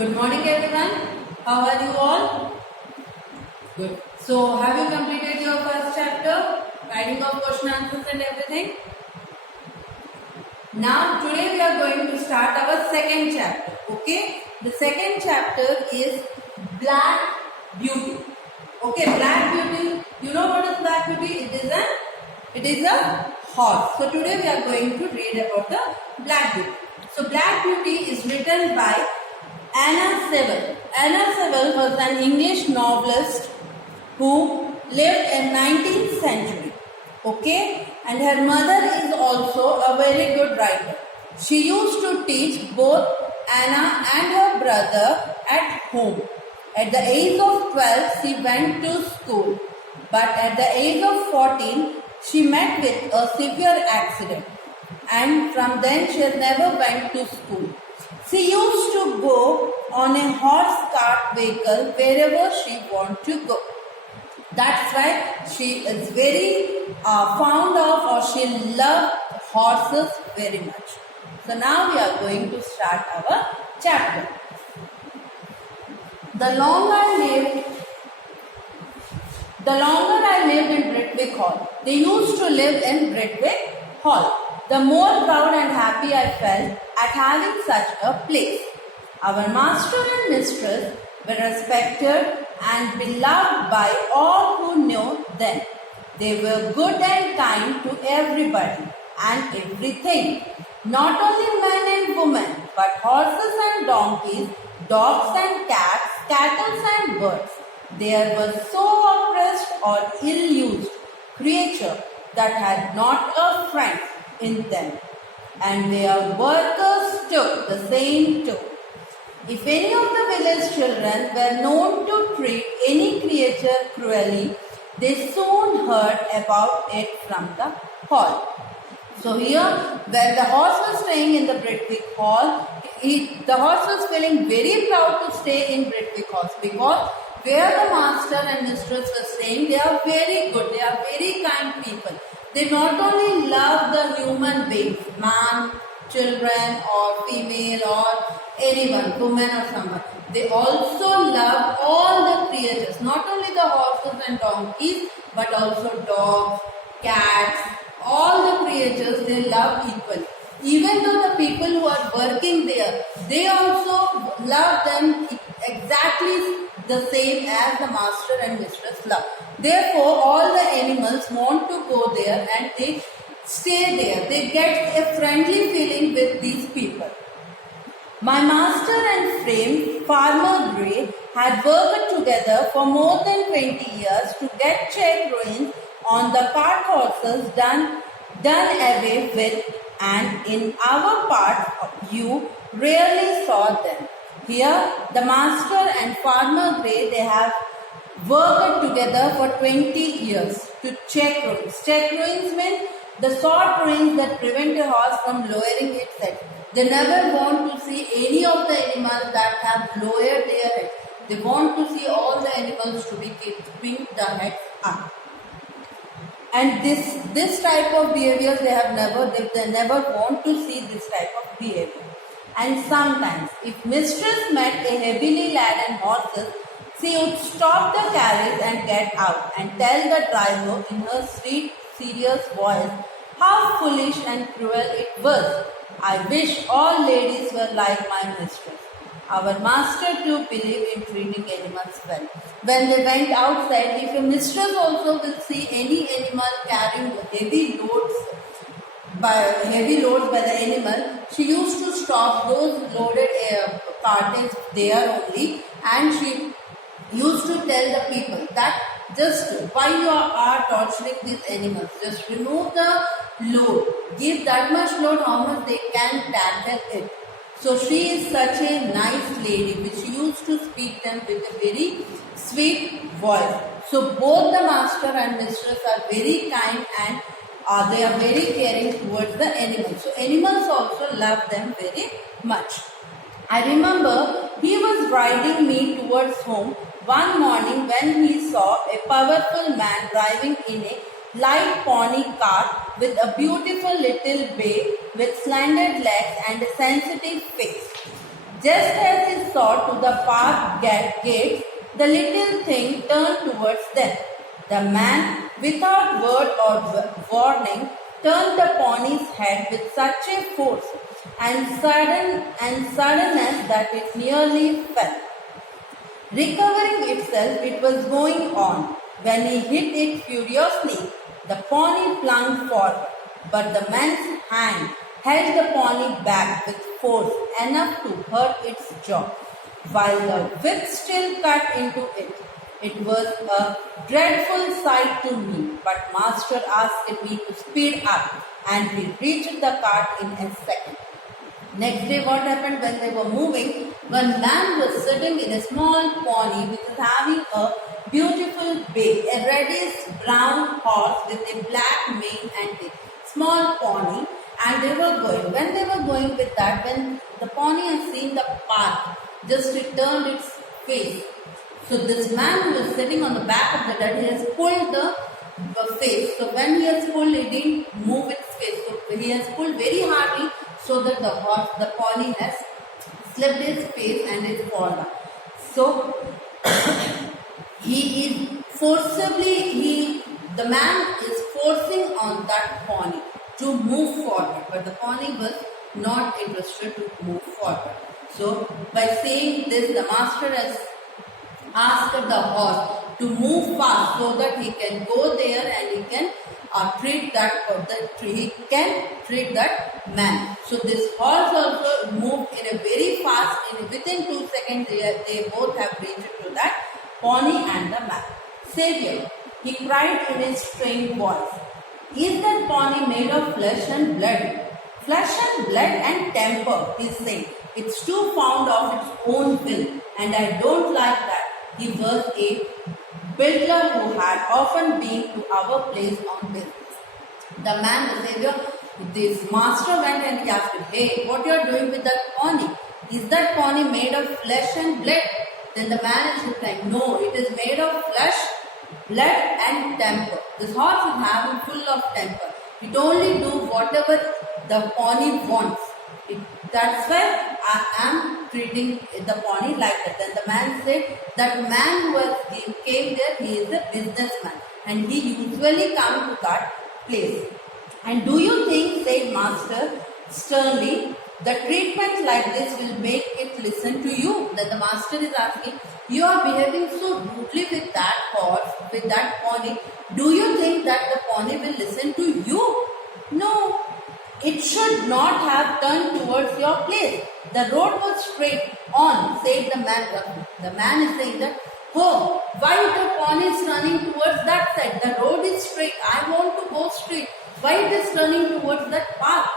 Good morning everyone. How are you all? Good. So have you completed your first chapter? Writing of question answers and everything? Now today we are going to start our second chapter. Okay? The second chapter is Black Beauty. Okay, Black Beauty. You know what is Black Beauty? It is a horse. So today we are going to read about the Black Beauty. So Black Beauty is written by Anna Sewell. Anna Sewell was an English novelist who lived in 19th century. Okay, and her mother is also a very good writer. She used to teach both Anna and her brother at home. At the age of 12, she went to school, but at the age of 14, she met with a severe accident, and from then she has never went to school. She used to go on a horse cart vehicle wherever she wanted to go. That's why she is very fond of, or she loved horses very much. So now we are going to start our chapter. The longer I lived in Britwick Hall. They used to live in Britwick Hall. The more proud and happy I felt at having such a place. Our master and mistress were respected and beloved by all who knew them. They were good and kind to everybody and everything. Not only men and women, but horses and donkeys, dogs and cats, cattle and birds. There was so oppressed or ill-used creature that had not a friend in them, and their workers took the same too. If any of the village children were known to treat any creature cruelly, they soon heard about it from the hall. So here, when the horse was staying in the Britwick Hall, the horse was feeling very proud to stay in Britwick Hall because where the master and mistress were staying, they are very good, they are very kind people. They not only love the human beings, man, children or female or anyone, woman or someone. They also love all the creatures, not only the horses and donkeys, but also dogs, cats, all the creatures they love equally. Even though the people who are working there, they also love them exactly the same as the master and mistress love. Therefore, all the animals want to go there and they stay there. They get a friendly feeling with these people. My master and friend, Farmer Gray, had worked together for more than 20 years to get check ruins on the cart horses done away with, and in our part you rarely saw them. Here, the master and Farmer Gray, they have worked together for 20 years to check ruins. Check ruins means the sort ruins that prevent a horse from lowering its head. They never want to see any of the animals that have lowered their head. They want to see all the animals to be keeping the head up. And this type of behavior they never want to see this type of behavior. And sometimes, if mistress met a heavily laden horses, she would stop the carriage and get out and tell the driver in her sweet, serious voice how foolish and cruel it was. I wish all ladies were like my mistress. Our master too believed in treating animals well. When they went outside, if a mistress also will see any animal carrying heavy loads by the animal, she used to stop those loaded cartages there only, and she used to tell the people that just why you are torturing these animals, just remove the load, give that much load how much they can tackle it. So she is such a nice lady which used to speak them with a very sweet voice. So both the master and mistress are very kind and they are very caring towards the animals. So animals also love them very much. I remember he was riding me towards home one morning when he saw a powerful man driving in a light pony cart with a beautiful little bay with slanted legs and a sensitive face. Just as he saw to the park gates, the little thing turned towards them. The man, without word or warning, turned the pony's head with such a force and suddenness that it nearly fell. Recovering itself, it was going on. When he hit it furiously, the pony plunged forward, but the man's hand held the pony back with force enough to hurt its jaw, while the whip still cut into it. It was a dreadful sight to me, but master asked me to speed up, and we reached the cart in a second. Next day, what happened when they were moving? One man was sitting in a small pony which was having a beautiful bay, a reddish brown horse with a black mane and a small pony, and they were going. When they were going with that, when the pony has seen the path, just it turned its face. So this man who was sitting on the back of the dead, he has pulled the face. So when he has pulled, it didn't move its face. So he has pulled very hardly so that the pony has slipped his face and it fallen down. So the man is forcing on that pony to move forward, but the pony was not interested to move forward. So by saying this, the master has asked the horse to move fast so that he can go there and he can treat that man. So this horse also moved in a very fast, within 2 seconds they both have reached to that pony and the man. Savior, he cried in a strained voice, is that pony made of flesh and blood? Flesh and blood and temper, he said. It's too fond of its own will, and I don't like that. He was a builder who had often been to our place on business. The man, the savior, this master went and he asked him, hey, what you are doing with that pony? Is that pony made of flesh and blood? Then the man is replying, no, it is made of flesh, blood and temper. This horse is having full of temper. It only do whatever the pony wants. That's why I am treating the pony like that. Then the man said that man who came there, he is a businessman and he usually comes to that place. And do you think, said master sternly, the treatment like this will make it listen to you? Then the master is asking, you are behaving so rudely with that horse, with that pony. Do you think that the pony will listen to you? No. It should not have turned towards your place. The road was straight on, said the man. The man is saying that, oh, why the pony is running towards that side? The road is straight. I want to go straight. Why it is turning towards that path?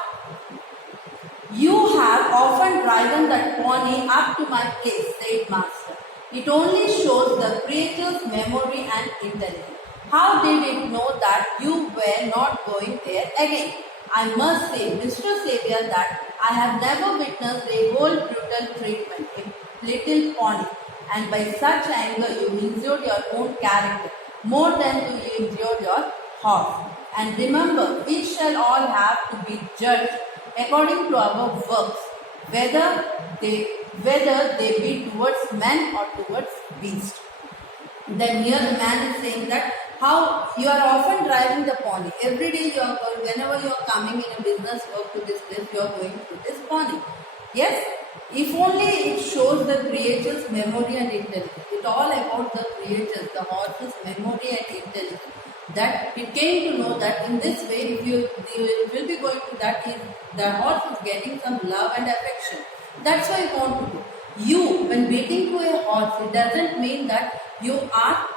You have often driven that pony up to my place, said master. It only shows the creature's memory and intelligence. How did it know that you were not going there again? I must say, Mr. Savior, that I have never witnessed a whole brutal treatment, a little pony, and by such anger you injured your own character more than you injured your horse. And remember, we shall all have to be judged according to our works, whether they be towards men or towards beasts. Then here the man is saying that how you are often driving the pony. Every day you are going, whenever you are coming in a business work to this place, you are going to this pony. Yes, if only it shows the creature's memory and intelligence. It's all about the creatures, the horse's memory and intelligence. That it came to know that in this way, if you will be going to that, the horse is getting some love and affection. That's why you want to do. You, when beating to a horse, it doesn't mean that you are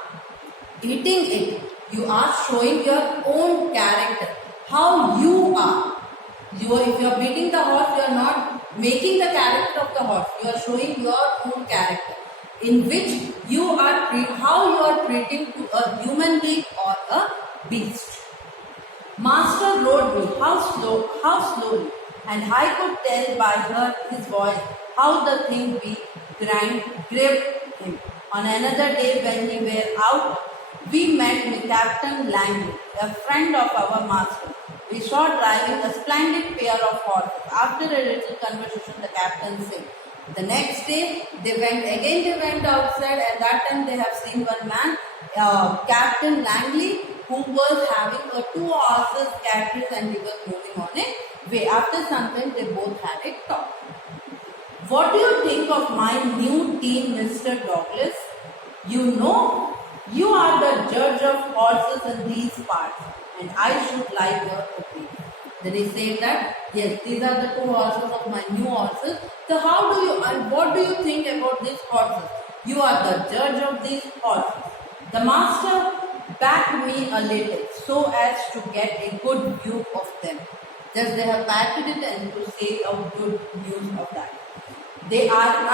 hitting it. You are showing your own character, how you are. If you are beating the horse, you are not making the character of the horse. You are showing your own character, in which you are how you are treating to a human being or a beast. Master rode me, how slowly, and I could tell by his voice how the thing gripped him. On another day when we were out, we met with Captain Langley, a friend of our master. We saw driving a splendid pair of horses. After a little conversation, the captain said, The next day, they went outside, and that time they have seen one man, Captain Langley, who was having two horses carriages, and he was moving on a way. After some time, they both had a talk. What do you think of my new team, Mr. Douglas? You know, you are the judge of horses in these parts, and I should like your opinion. Then he said that, yes, these are the two horses of my new horses. So how do you, and what do you think about these horses? You are the judge of these horses. The master backed me a little so as to get a good view of them. Just they have backed it and to say a good news of that. They are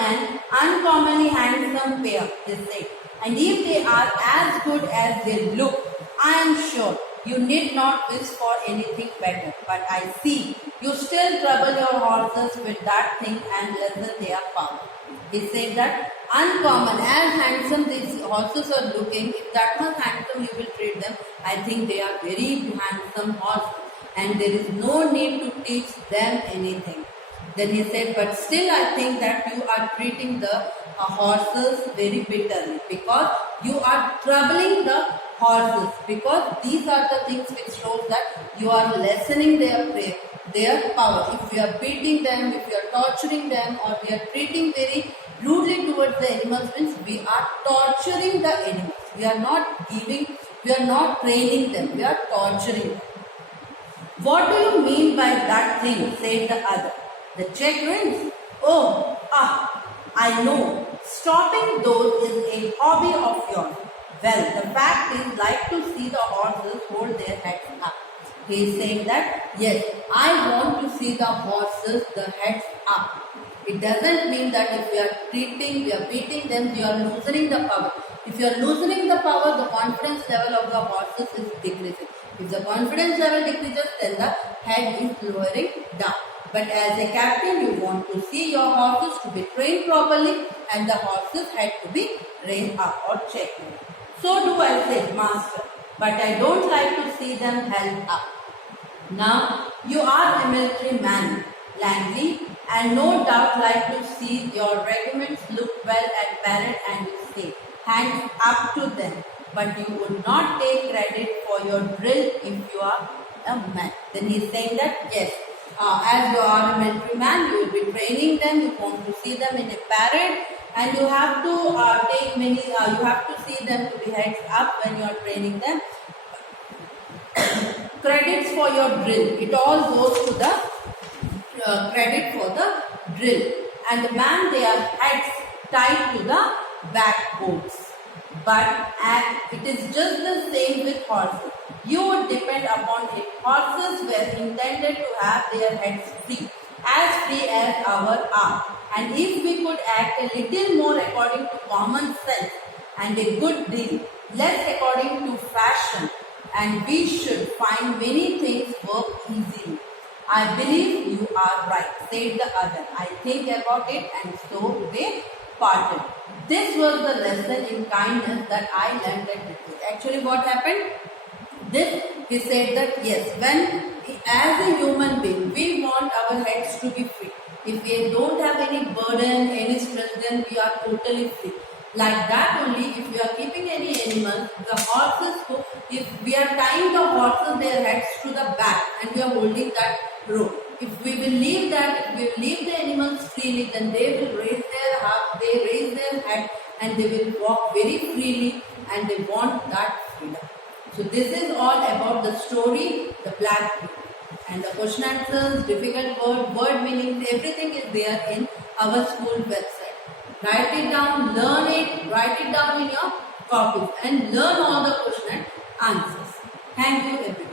an uncommonly handsome pair, they say. And if they are as good as they look, I am sure you need not wish for anything better. But I see you still trouble your horses with that thing and lessen their power. He said that uncommon, as handsome these horses are looking, if that much handsome you will treat them, I think they are very handsome horses and there is no need to teach them anything. Then he said, but still I think that you are treating the horses very bitterly because you are troubling the horses, because these are the things which shows that you are lessening their power. If you are beating them, if you are torturing them, or we are treating very rudely towards the animals, means we are torturing the animals. We are not training them, we are torturing them. What do you mean by that thing? Said the other. The check rings. I know. Stopping those is a hobby of yours. Well, the fact is, like to see the horses hold their heads up. He is saying that, yes, I want to see the horses, the heads up. It doesn't mean that if we are beating them, we are loosening the power. If you are loosening the power, the confidence level of the horses is decreasing. If the confidence level decreases, then the head is lowering down. But as a captain, you want to see your horses to be trained properly and the horses' head to be reined up or checked. So do I, said master, but I don't like to see them held up. Now, you are a military man, Langley, and no doubt like to see your regiments look well at parade and you say, hands up to them. But you would not take credit for your drill if you are a man. Then he is saying that, yes, as you are a military man, you will be training them, you want to see them in a parade, and you have to you have to see them to be heads up when you are training them. Credits for your drill, it all goes to the credit for the drill. And the man, they are heads tied to the backboards. But it is just the same with horses. You would depend upon it. Horses were intended to have their heads free as our are. And if we could act a little more according to common sense and a good deal, less according to fashion, and we should find many things work easily. I believe you are right, said the other. I think about it, and so they parted. This was the lesson in kindness that I learned at British. Actually, what happened? He said that yes, when as a human being, we want our heads to be free. If we don't have any burden, any stress, then we are totally free. Like that only, if we are keeping any animals, the horses, if we are tying the horses, their heads to the back and we are holding that rope. If we will leave the animals freely, then they will raise their head and they will walk very freely and they want that freedom. So this is all about the story, the Black Beauty. And the question answers, difficult word meanings, everything is there in our school website. Write it down, learn it, write it down in your copies and learn all the question and answers. Thank you everyone.